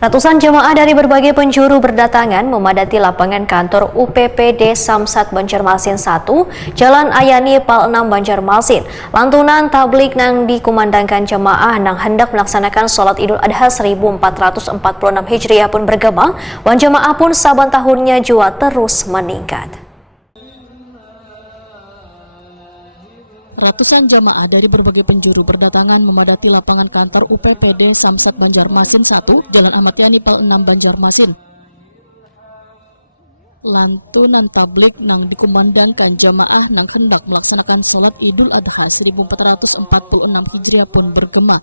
Ratusan jemaah dari berbagai penjuru berdatangan memadati lapangan kantor UPPD Samsat Banjarmasin 1, Jalan Ayani Pal 6 Banjarmasin. Lantunan tablik nang dikumandangkan jemaah nang hendak melaksanakan sholat Idul Adha 1446 Hijriah pun bergema, wan jemaah pun saban tahunnya jua terus meningkat. Ratusan jamaah dari berbagai penjuru berdatangan memadati lapangan kantor UPPD Samsat Banjarmasin 1, Jalan Ahmad Yani Pal 6 Banjarmasin. Lantunan tablik nang dikumandangkan jamaah nang hendak melaksanakan sholat Idul Adha 1446 Hijriah pun bergema.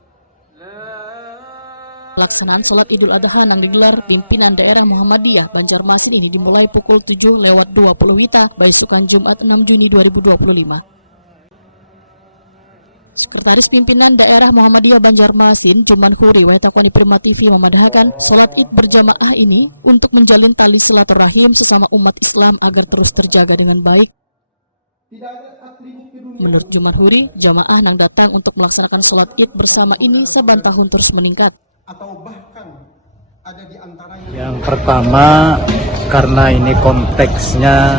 Pelaksanaan sholat Idul Adha nang digelar pimpinan daerah Muhammadiyah Banjarmasin ini dimulai pukul 7:20 WITA baisukan Jumat 6 Juni 2025. Sekretaris Pimpinan Daerah Muhammadiyah Banjarmasin, Juman Huri, Wetakoni Prima TV memadahkan sholat Id berjamaah ini untuk menjalin tali silaturahim sesama umat Islam agar terus terjaga dengan baik. Menurut Juman Huri, jamaah nang datang untuk melaksanakan sholat Id bersama ini saban tahun terus meningkat. Yang pertama, karena ini konteksnya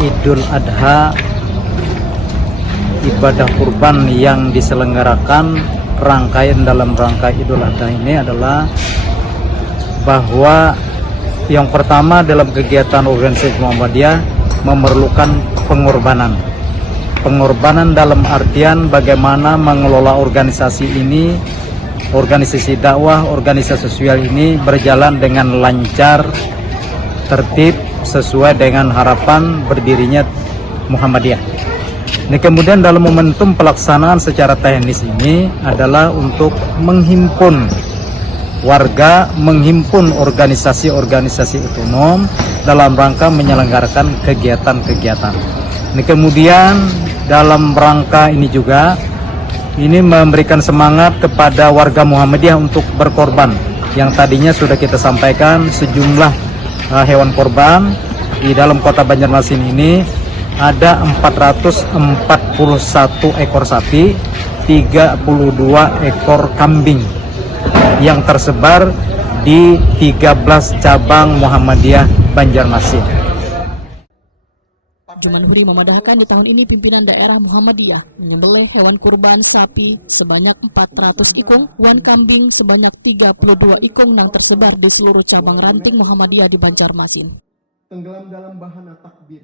Idul Adha, ibadah kurban yang diselenggarakan rangkaian dalam rangka Idul Adha ini adalah bahwa yang pertama dalam kegiatan organisasi Muhammadiyah memerlukan pengorbanan. Pengorbanan dalam artian bagaimana mengelola organisasi ini, organisasi dakwah, organisasi sosial ini berjalan dengan lancar, tertib, sesuai dengan harapan berdirinya Muhammadiyah. Nah, kemudian dalam momentum pelaksanaan secara teknis ini adalah untuk menghimpun warga, menghimpun organisasi-organisasi ekonom dalam rangka menyelenggarakan kegiatan-kegiatan. Nah, kemudian dalam rangka ini juga ini memberikan semangat kepada warga Muhammadiyah untuk berkorban. Yang tadinya sudah kita sampaikan sejumlah hewan korban di dalam kota Banjarmasin ini. Ada 441 ekor sapi, 32 ekor kambing yang tersebar di 13 cabang Muhammadiyah Banjarmasin. Juman Huri memadahkan di tahun ini pimpinan daerah Muhammadiyah menyembelih hewan kurban sapi sebanyak 400 ikung, wan kambing sebanyak 32 ikung yang tersebar di seluruh cabang ranting Muhammadiyah di Banjarmasin. Tenggelam dalam bahana takbir.